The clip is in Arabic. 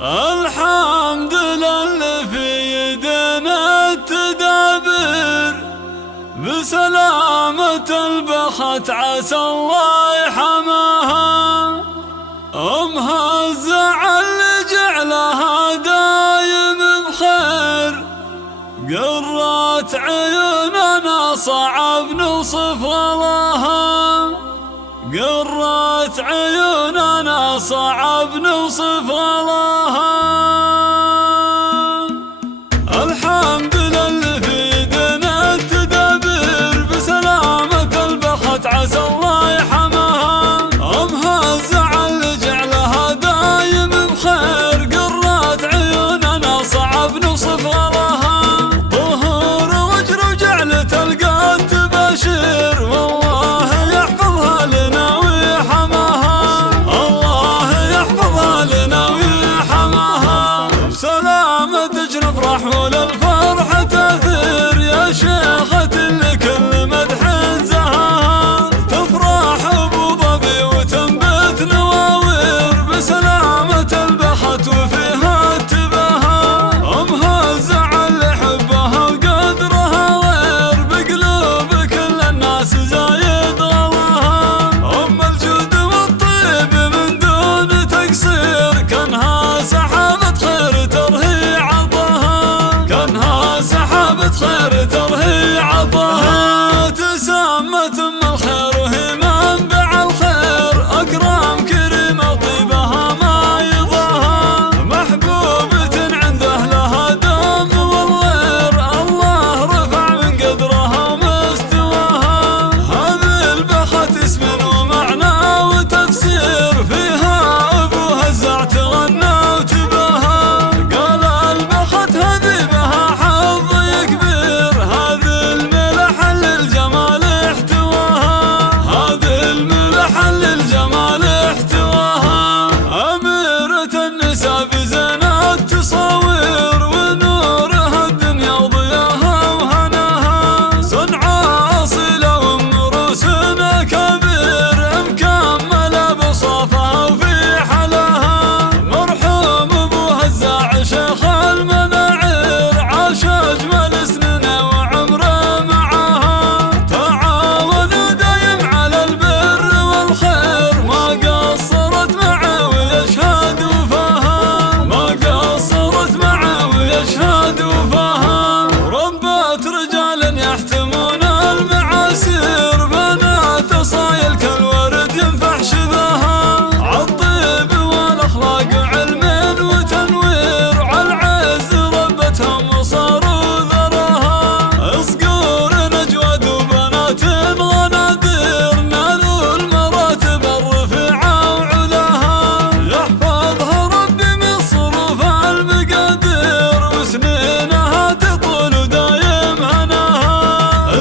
الحمد لله في يدنا التدابير، بسلامة البخت عسى الله يحماها. أمها الزعل جعلها دايم بخير، قرات عيوننا صعب نوصف غلاها، قرات عيوننا صعب نوصف غلاها. الحمد لله في يدنا التدابير، بسلامة البخت عسى الله يحماها. أمها الزعل جعلها دايم بخير، قرات عيوننا صعب نوصف غلاها. طهور وجر وجعل تلقى التباشير، والله يحفظها لنا ويحماها، الله يحفظها لنا ويحماها. بسلامة تجنب رحول الفرحة تثير، يا شيخة لكل مدح زهاها. تفرح ابو ظبي وتنبت نواوير، بسلامة البخت وفيها التباها. امها الزعل حبها وقدرها غير، بقلوب كل الناس زايد غلاها. ام الجود والطيب من دون تقصير، كانها سحابة خير ترهي عطاها، كانها سحابة خير ترهي عطاها. تسمت ام الخير وهي منبع الخير، اكرم كريمة طيبها ما يضاها. محبوبة عند اهلها دم والغير، الله رفع من قدرها مستواها. هذه البخت اسم ومعنى وتفسير، فيها ابوها الزع تغنى وتباها. قال البخت هذه بها حظ كبير، هذه الملح للجمال احتواها، هذه الملح للجمال احتواها. أميرة النساء بزينة التصاوير، ونورها الدنيا وضياها وهناها. صنعاء أصيلة وام روس كبير، مكملة بصفها وفي حلاها. مرحوم ابوها الزاع شيخ المناعير، عاش اجمل سنين وعمره معاها. تعاونوا دايم على البر والخير، ما قصرت معه ويشهد وفاها، ما قصرت معه ويشهد وفاها. ربت رجال يحتمون المعاسير، بنات اصايل كالورد ينفح شذاها. عالطيب والاخلاق وعلم وتنوير، عالعز ربتهم وصاروا ذراها. صقور نجود وبنات غنادير، نالوا المراتب الرفيعة وعلاها. يحفظها ربي من صروف المقادير، وسنينها تطول ودايم هناها.